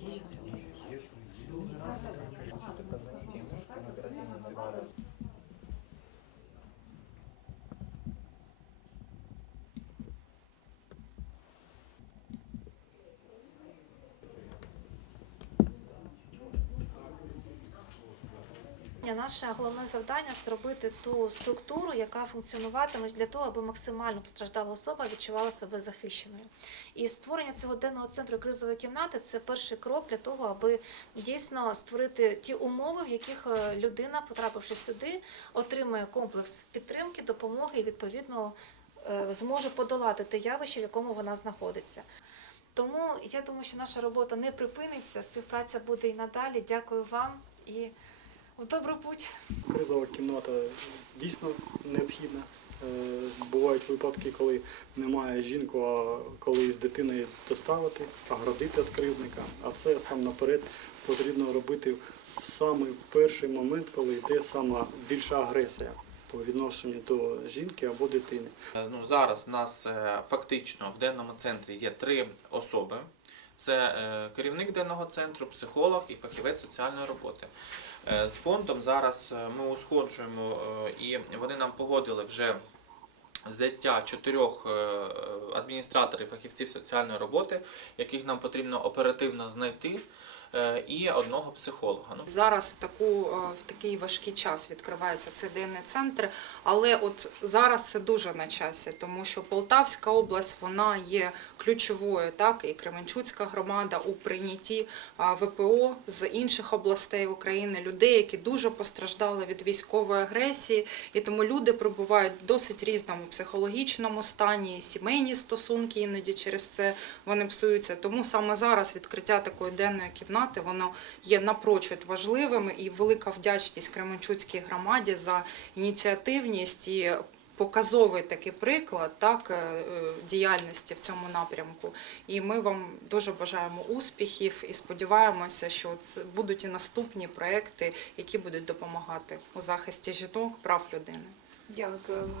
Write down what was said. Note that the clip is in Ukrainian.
Сейчас я уже наше головне завдання зробити ту структуру, яка функціонуватиме для того, аби максимально постраждала особа відчувала себе захищеною. І створення цього денного центру кризової кімнати це перший крок для того, аби дійсно створити ті умови, в яких е, людина, потрапивши сюди, отримує комплекс підтримки, допомоги і відповідно е, зможе подолати те явище, в якому вона знаходиться. Тому я думаю, що наша робота не припиниться, співпраця буде і надалі. Дякую вам і в добру путь. Кризова кімната дійсно необхідна. Е, Бувають випадки, коли немає жінку, а коли з дитиною доставити, оградити від кривдника. А це сам наперед потрібно робити в самий перший момент, коли йде сама більша агресія по відношенню до жінки або дитини. Е, Ну, зараз нас е, фактично в денному центрі є три особи. Це е, керівник денного центру, психолог і фахівець соціальної роботи. Е, З фондом зараз е, ми узгоджуємо е, і вони нам погодили вже взяття чотирьох адміністраторів фахівців соціальної роботи, яких нам потрібно оперативно знайти, і одного психолога. Ну, Зараз в таку е, в такий важкий час відкривається цей денний центр, але от зараз це дуже на часі, тому що Полтавська область вона є ключовою, так і Кременчуцька громада у прийнятті ВПО з інших областей України, людей, які дуже постраждали від військової агресії, і тому люди перебувають в досить різному психологічному стані, сімейні стосунки іноді через це вони псуються. Тому саме зараз відкриття такої денної кімнати воно є напрочуд важливим і велика вдячність Кременчуцькій громаді за ініціативність і показовий такий приклад так е, е, діяльності в цьому напрямку. І ми вам дуже бажаємо успіхів і сподіваємося, що це будуть і наступні проекти, які будуть допомагати у захисті жінок, прав людини. Дякуємо.